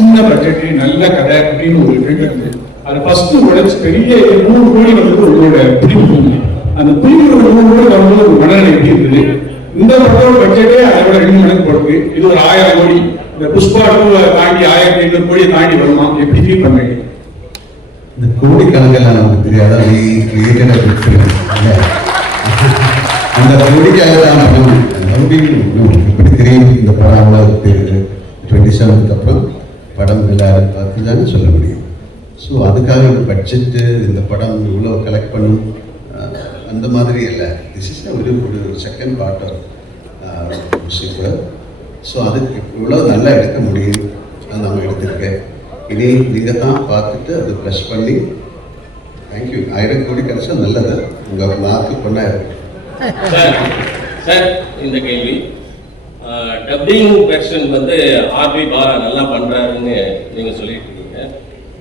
சின்ன பட்ஜெட் நல்ல கதை அப்படின்னு ஒரு ட்ரெண்ட் இருக்கு அது ஃபர்ஸ்ட் உடச்சு பெரிய நூறு கோடி வந்து உங்களோட பிடிப்பு அந்த பிடிப்பு நூறு கோடி வரும்போது ஒரு மனநிலை எப்படி இருந்தது? இந்த படத்தோட பட்ஜெட்டே அதை விட ரெண்டு மடங்கு போடுது. இது ஒரு ஆயிரம் கோடி. இந்த புஷ்பா டூ தாண்டி ஆயிரத்தி ஐநூறு கோடியை தாண்டி வருமா? எப்படி ஃபீல் பண்றீங்க? இந்த கோடி கோடிக்கணக்கெல்லாம் நமக்கு தெரியாத. அந்த கோடிக்காக தான் படம் நம்பி எப்படி தெரியும்? இந்த படம் அவ்வளோ தெரியுது ட்வெண்ட்டி செவனுக்கு அப்புறம் படம் எல்லாரும் பார்த்து தானே சொல்ல முடியும். ஸோ அதுக்காக ஒரு பட்ஜெட்டு இந்த படம் இவ்வளோ கலெக்ட் பண்ணும் அந்த மாதிரி இல்லை. திஸ் இஸ் ஒரு ஒரு second part of super so அதுக்கு இவ்வளோ நல்லா எடுக்க முடியும் அது நம்ம எடுத்திருக்கேன் இதே நீங்கள் தான் பார்த்துட்டு அது ப்ரெஷ் பண்ணி தேங்க்யூ ஆயிரம் கோடி கிடச்சா நல்லது. உங்கள் மார்க்கு பண்ணா சார் இந்த கேள்வி. டப்பிங் வெர்ஷன் வந்து ஆர்பி பாரா நல்லா பண்றாருன்னு நீங்க சொல்லிட்டு இருக்கீங்க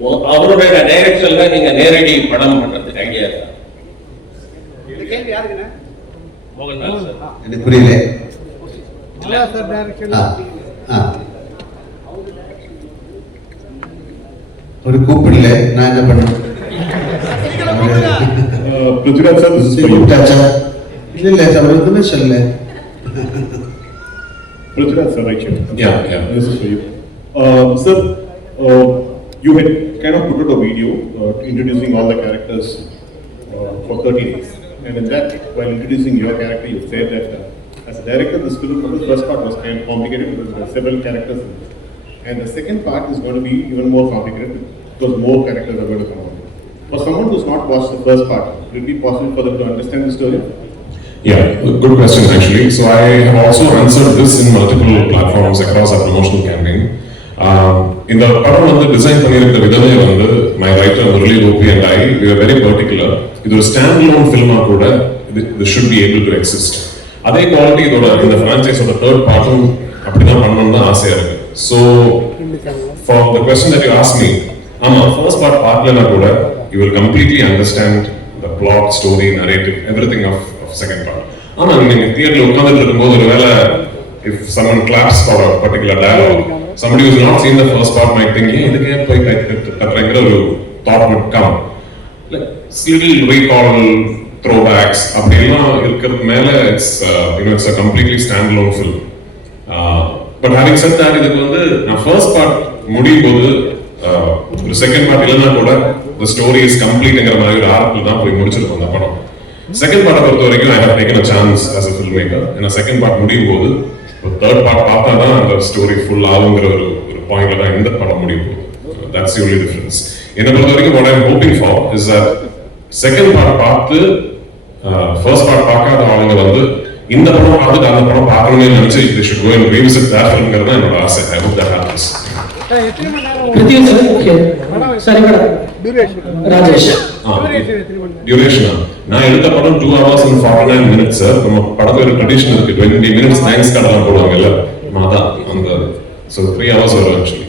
ஓ- அவருடைய டைரக்ஷன்ல நீங்க நேரடி படம் பண்றதுக்கு ஐடியா இருக்கா? சார். எனக்கு புரியல. சார் ஒரு கூப்பிடல. நான் என்ன for you. கூப்பிட்டாச்சா இல்லை இல்லை அவர் எதுவுமே சொல்லல Prithviraj sir, right here. Yeah, yeah. This is for you. Uh, sir, uh, you had kind of put out a video uh, introducing all the characters uh, for 30 days. And in that, while introducing your character, you said that uh, as a director, this film, the first part was kind of complicated because there are several characters in it. And the second part is going to be even more complicated because more characters are going to come on. For someone who's not watched the first part, would it be possible for them to understand the story? Yeah, good question actually. So I have also answered this in multiple platforms across our promotional campaign. இந்த படம் வந்து design பண்ணியிருந்த விதமே வந்து my writer Murali Gopi and I we were very இது ஒரு stand alone ஃபில்மாக கூட இது இது should be able to exist அதே குவாலிட்டி இதோட இந்த ஃப்ரான்ச்சைஸோட தேர்ட் பார்ட்டும் அப்படிதான் பண்ணணும்னு தான் ஆசையா இருக்கு so for the question that you ask me ஆமா ஃபர்ஸ்ட் பார்ட் பார்க்கலன்னா கூட you will completely understand the plot story narrative everything thing of second part ஆனா நீங்க தியேட்டர்ல உட்கார்ந்துட்டு இருக்கும்போது if someone claps for a particular dialogue somebody who's not seen the first part might think ஏன் இதுக்கே போய் கை தட்டு- தட்டுறேங்கிற ஒரு thought would come like little recall throwbacks அப்படிலாம் இருக்கிறது மேல it's you know it's a completely standalone film uh, but having said that இதுக்கு வந்து நான் ஃபர்ஸ்ட் பார்ட் முடியும் போது uh, ஒரு செகண்ட் பார்ட் இல்லைன்னா கூட the story is completeங்கிற மாதிரி ஒரு ஆரம்பில் தான் போய் முடிச்சிருக்கோம் அந்த படம் செகண்ட் பார்ட்டை பொறுத்த வரைக்கும் I have taken a chance as a film maker ஏன்னா செகண்ட் பார்ட் முடியும் போது ஒரு தேர்ட் பார்ட் பார்த்தா தான் அந்த ஸ்டோரி ஃபுல் ஆகுங்கிற ஒரு ஒரு பாயிண்ட்ல தான் இந்த படம் முடியும் போது தட்ஸ் தி ஒன்லி டிஃபரன்ஸ் என்னை பொறுத்த வரைக்கும் what I'm hoping for is that second part பார்த்து uh, ஃபர்ஸ்ட் பார்ட் பார்க்காத ஆளுங்க வந்து இந்த படம் பார்த்துட்டு அந்த படம் பார்க்கணும்னு நினைச்சு it should go and revisit that filmங்கிறது தான் என்னோட ஆசை. ஐ ஹோப் தட் டியூரேஷன் நான் எடுத்த படம் two hours and forty nine minutes sir நம்ம படத்துல ஒரு ட்ரெடிஷன் இருக்கு டுவெண்ட்டி மினிட்ஸ் தேங்க்ஸ் போடுவாங்கல்ல அதான் அந்த ஸோ த்ரீ ஹவர்ஸ் வரும் ஆக்சுவலி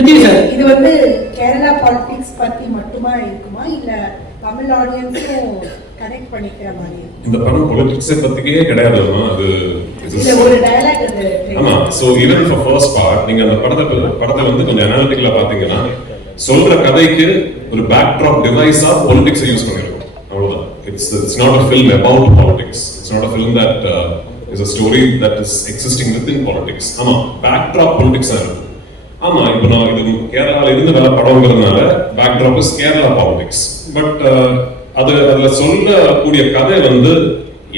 இது இது வந்து கேரளா பாலிடிக்ஸ் பத்தி மட்டுமா இருக்குமா இல்ல தமிழ் ஆடியன்ஸும் கனெக்ட் பண்ணிக்கிற மாதிரி இருக்குமா? இந்த படம் பொலிட்டிக்ஸை பத்தியே கிடையாதுமா அது ஆமா so even for first part நீங்க அந்த படத்தை படத்தை வந்து கொஞ்சம் அனாலிட்டிக்கலா பாத்தீங்கன்னா சொல்ற கதைக்கு ஒரு பேக் ட்ராப் டிவைஸா பொலிட்டிக்ஸ் யூஸ் பண்ணிருக்கோம். அவ்வளவுதான். It's it's not a film about politics it's not a film that is a story that is existing within politics ஆமா பேக் ட்ராப் பொலிட்டிக்ஸா இருக்கு ஆமா இப்போ நான் இது கேரளால இருந்து வர படம்ங்கிறதுனால backdrop is Kerala politics but அது அதுல சொல்லக்கூடிய கதை வந்து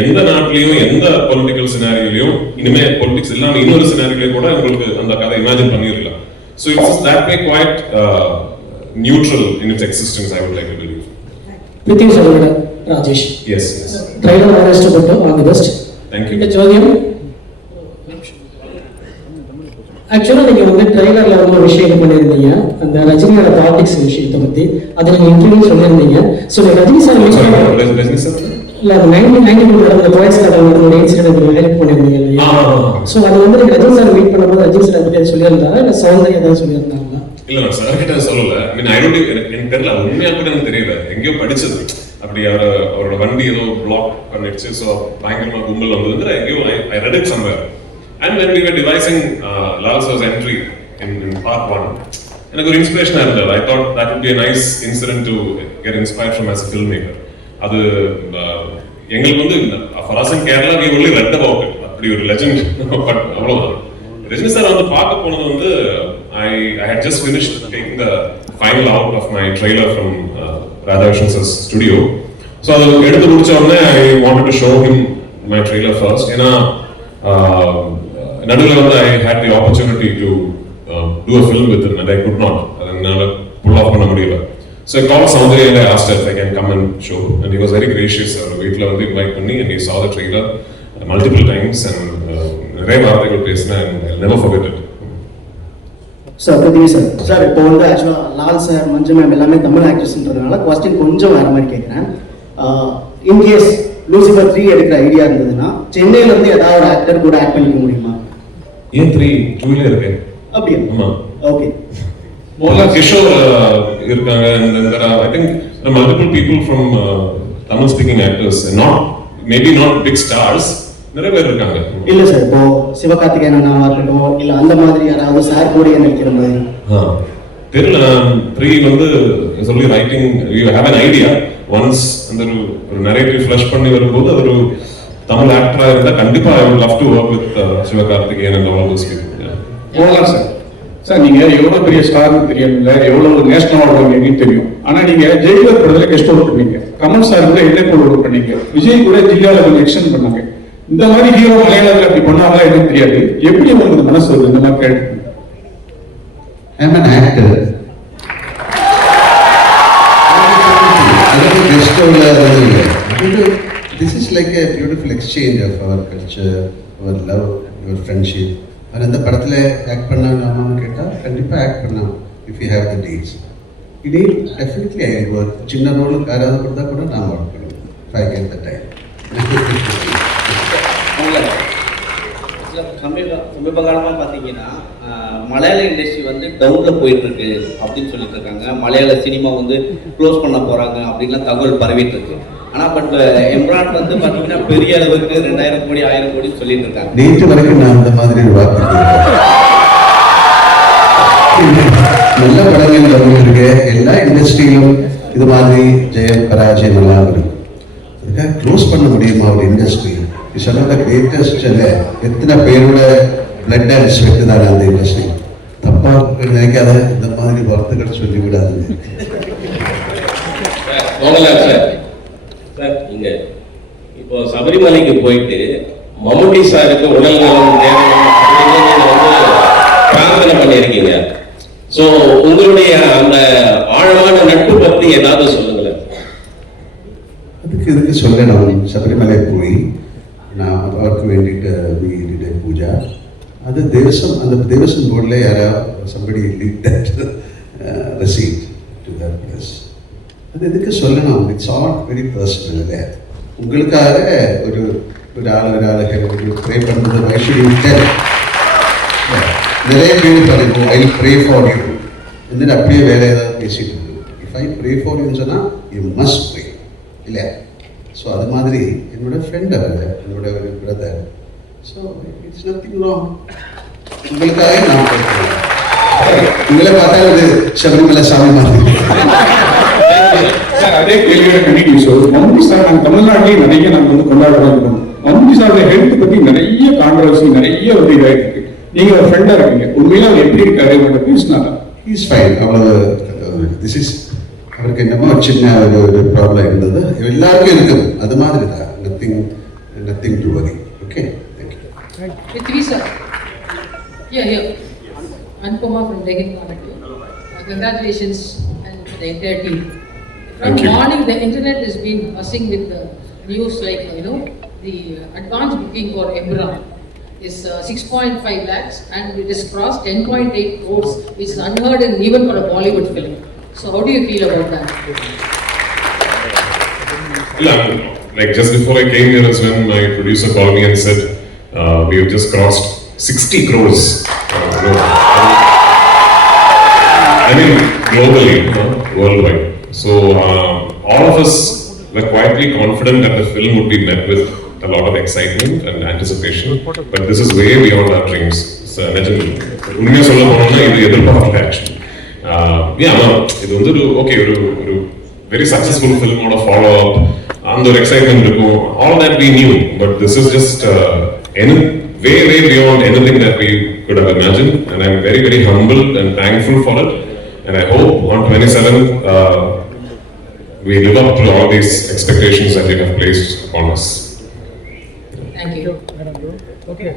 எந்த நாட்டிலையும் எந்த பொலிட்டிக்கல் சினாரியிலையும் இனிமே பொலிட்டிக்ஸ் இல்லாம இன்னொரு சினாரியிலையும் கூட உங்களுக்கு அந்த கதை இமேஜின் பண்ணிருக்கலாம் so it's that way quite neutral in its existence I would like to believe Prithvi sir madam Rajesh. Yes yes trailer வர இஷ்டப்பட்டு ஆல் தி பெஸ்ட் தேங்க்யூ இந்த ஜோதியம் ஆக்சுவலாக நீங்க வந்து ட்ரைலர்ல வந்து ஒரு விஷயம் பண்ணியிருந்தீங்க. அந்த ரஜினியோட பாலிடிக்ஸ் விஷயத்தை பத்தி. அதை நீங்க இன்டர்வியூ சொல்லியிருந்தீங்க. ஸோ ரஜினி சார் இல்ல அது நைன்டீன் நைன்டி டூ நடந்த பாய்ஸ் கடை நடந்த இன்சிடென்ட் ஹைலைட் பண்ணியிருந்தீங்க இல்லையா. ஸோ அது வந்து நீங்க ரஜினி சார் மீட் பண்ணும்போது ரஜினி சார் பத்தி அது சொல்லியிருந்தாரா? இல்ல சௌந்தர்யா தான் சொல்லியிருந்தாங்களா? இல்ல நான் சார் கிட்ட சொல்லல. ஐ மீன் ஐ டோன்ட் எனக்கு தெரியல. அது உண்மையா கூட எனக்கு தெரியல. எங்கேயோ படிச்சது. அப்படி அவர் அவரோட வண்டி ஏதோ பிளாக் பண்ணிடுச்சு. ஸோ பயங்கரமா கும்பல் வந்தது I read it somewhere And when we were லால்சோஸ் என்ட்ரி இன் பார்ட் ஒன் எனக்கு ஒரு இன்ஸ்பிரேஷனாக இருந்தது I thought that would be nice incident to get inspire from as film maker அது எங்களுக்கு வந்து for us in Kerala we only read about it அப்படி ஒரு லெஜண்ட் பட் அவ்வளோதான் ரஜினி சார் வந்து பார்க்க போனது வந்து I I had just finish taking the final out of my trailer from Radhakrishnan sir studio so அதை எடுத்து முடிச்ச உடனே I want to show him my trailer first ஏன்னா நடுவில் வந்து I had the opportunity to do a film with and I could not அதனால pull off பண்ண முடியல. So call Soundarya asked if I can come and show and he was very gracious அவர் வீட்டில் வந்து invite பண்ணி and he saw the trailer multiple times and நிறைய வார்த்தைகள் பேசினேன் and never forget it sir Prithvi sir sir இப்போ வந்து ஆக்சுவலாக Lal sir மஞ்சு ma'am எல்லாமே தமிழ் ஆக்ட்ரஸ்ன்றதுனால கொஸ்டின் கொஞ்சம் வேற மாதிரி கேட்குறேன் இன்கேஸ் லூசிஃபர் த்ரீ எடுக்கிற ஐடியா இருந்ததுன்னா சென்னையில இருந்து ஏதாவது ஒரு ஆக்டர் கூட ஆக்ட் பண்ணிக்க முடியுமா? ஏன் த்ரீ டூலே இருக்கு? அப்படியா? ஆமா. ஓகே. Kishore uh, இருக்காங்க are multiple people from uh, Tamil speaking actors and not maybe not big stars நிறைய பேர் இருக்காங்க. இல்ல சார் இப்போ சிவகார்த்திகேயன் அண்ணாவா இருக்கட்டும் இல்ல அந்த மாதிரி யாராவது சார் கூட நடிக்கிற மாதிரி. தெரியல த்ரீ வந்து சொல்லி writing you have an idea once அந்த ஒரு நரேட்டிவ் ஃப்ளஷ் பண்ணி வரும்போது அது ஒரு தமிழ் ஆக்டரா இருந்தா கண்டிப்பா I love to work with uh, Sivakarthikeyan those people yeah. போகலாம் சார் சார் நீங்க எவ்வளவு பெரிய ஸ்டார்னு தெரியல எவ்வளவு நேஷனல் அவார்டு வாங்கினீங்கன்னு தெரியும். ஆனா நீங்க ஜெயிலர் படத்துல கெஸ்ட் ஒர்க் பண்ணீங்க. கமல் சார் கூட என்ன கூட ஒர்க் பண்ணீங்க? விஜய் கூட ஜில்லால கொஞ்சம் எக்ஸ்டெண்ட் பண்ணாங்க. இந்த மாதிரி ஹீரோ மலையாளத்துல அப்படி பண்ணாங்களா எனக்கு தெரியாது. எப்படி உங்களுக்கு மனசு வருது? இந்த மாதிரி கேட்டு I'm an actor. உள்ள இது இல்லை. இது this is like a beautiful exchange of our culture, our love, our friendship. அவர் இந்த படத்தில் ஆக்ட் பண்ணலாமான்னு கேட்டால் கண்டிப்பாக ஆக்ட் பண்ணலாம் if you have the dates இதே டெஃபினெட்லி ஐ ஒர்க் சின்ன ரோலுக்கு யாராவது கொடுத்தா கூட நான் ஒர்க் பண்ணுவேன் இஃப் த டைம் சமீப சமீப காலமாக பார்த்தீங்கன்னா மலையாள இண்டஸ்ட்ரி வந்து டவுனில் போயிட்டுருக்கு அப்படின்னு சொல்லிட்டு இருக்காங்க. மலையாள சினிமா வந்து க்ளோஸ் பண்ண போகிறாங்க அப்படின்லாம் தகவல் பரவிட்டு இருக்கு ஆனால் பட் எம்ரான் வந்து பார்த்தீங்கன்னா பெரிய அளவுக்கு ரெண்டாயிரம் கோடி ஆயிரம் கோடின்னு சொல்லிட்டு இருக்காங்க. நேற்று வரைக்கும் நான் அந்த மாதிரி ஒரு வார்த்தை. நல்ல படங்கள் வந்திருக்கு. எல்லா இண்டஸ்ட்ரியிலும் இது மாதிரி ஜெயம் பராஜயம் எல்லாம் இருக்கும் அதுக்காக க்ளோஸ் பண்ண முடியுமா ஒரு இண்டஸ்ட்ரி சொன்ன கிரேட்டஸ்ட் எத்தனை பேரோட பிளட் அண்ட் ஸ்வெட் தானே அந்த இண்டஸ்ட்ரி தப்பா நினைக்காத இந்த மாதிரி வார்த்தைகள் சொல்லி விடாதுங்க சார், இங்கே இப்போ சபரிமலைக்கு போயிட்டு மம்முட்டி சாருக்கு உடல் நலம் தேவை வந்து பிரார்த்தனை பண்ணியிருக்கீங்க. ஸோ உங்களுடைய அந்த ஆழமான நட்பு பற்றி ஏதாவது சொல்லுங்களேன். அதுக்கு இதுக்கு நான் சபரிமலை போய் நான் அவருக்கு வேண்டிட்டு பூஜா. அது தேவசம் அந்த தேவசம் போர்டில் யாராவது somebody lead that receipt to that plus அது எதுக்கு சொல்லணும் இட்ஸ் ஆல் வெரி பர்சனல் இல்லை உங்களுக்காக ஒரு ஒரு ஆள் ஒரு ஆளுக்கு ப்ரே பண்ணுறது வைஷ்ணவி நிறைய பேர் பாருங்க ஐ ப்ரே ஃபார் யூ வந்துட்டு அப்படியே வேற ஏதாவது பேசிட்டு இருக்கு இஃப் ஐ ப்ரே ஃபார் யூன்னு சொன்னால் யூ மஸ்ட் ப்ரே இல்லை ஸோ அது மாதிரி என்னோட ஃப்ரெண்ட் அவர் என்னோட ஒரு brother so it's nothing wrong உங்களுக்காக நான் pray பண்றேன். உங்களை பார்த்தா அது சபரிமலை சாமி மாதிரி சார் அதே கேள்வியோட கண்டினியூ சார் மம்முட்டி சார். நாங்கள் தமிழ்நாட்டிலேயே நிறைய நாங்கள் வந்து கொண்டாடுறோம் மம்முட்டி சாரோட ஹெல்த் பத்தி நிறைய கான்ட்ரவர்சி நிறைய வந்து இருக்கு நீங்க ஒரு ஃப்ரெண்டா இருக்கீங்க. உண்மையில அவர் எப்படி இருக்காரு? உங்கள்ட்ட பேசினாரா? இஸ் ஃபைன் அவ்வளவு திஸ் இஸ் அவருக்கு என்னமோ ஒரு சின்ன ஒரு ப்ராப்ளம் இருந்தது. எல்லாருக்கும் இருக்குது. அது மாதிரி தான். Nothing nothing to worry okay thank you sir. Here, here. Anupama from Deccan Comedy. Congratulations and to the entire team. From Thank you. morning, the internet has been buzzing with the news like, you know, the advance booking for Emra is uh, 6.5 lakhs and it has crossed 10.8 crores, which is unheard in even for a Bollywood film. So how do you feel about that? Yeah, like just before I came here is when my producer called me and said, uh, we have just crossed 60 crores. Uh, I mean, globally, worldwide. So, uh, all of us were quietly confident that the film would be met with a lot of excitement and anticipation. But this is way beyond our dreams. So, நிஜம் உண்மையாக சொல்ல போனோம்னா இது எதிர்பார்க்கல actually ஏன் ஆமாம் இது வந்து ஒரு ஓகே ஒரு ஒரு வெரி சக்ஸஸ்ஃபுல் ஃபில்மோட ஃபாலோ அப் அந்த ஒரு எக்ஸைட்மெண்ட் இருக்கும் all that we knew but this is just anyway way beyond anything that we could have imagine and I am very very humble and thankful for it and I hope on twenty seven we live up to all these expectations that you have placed upon us. Thank you. Okay.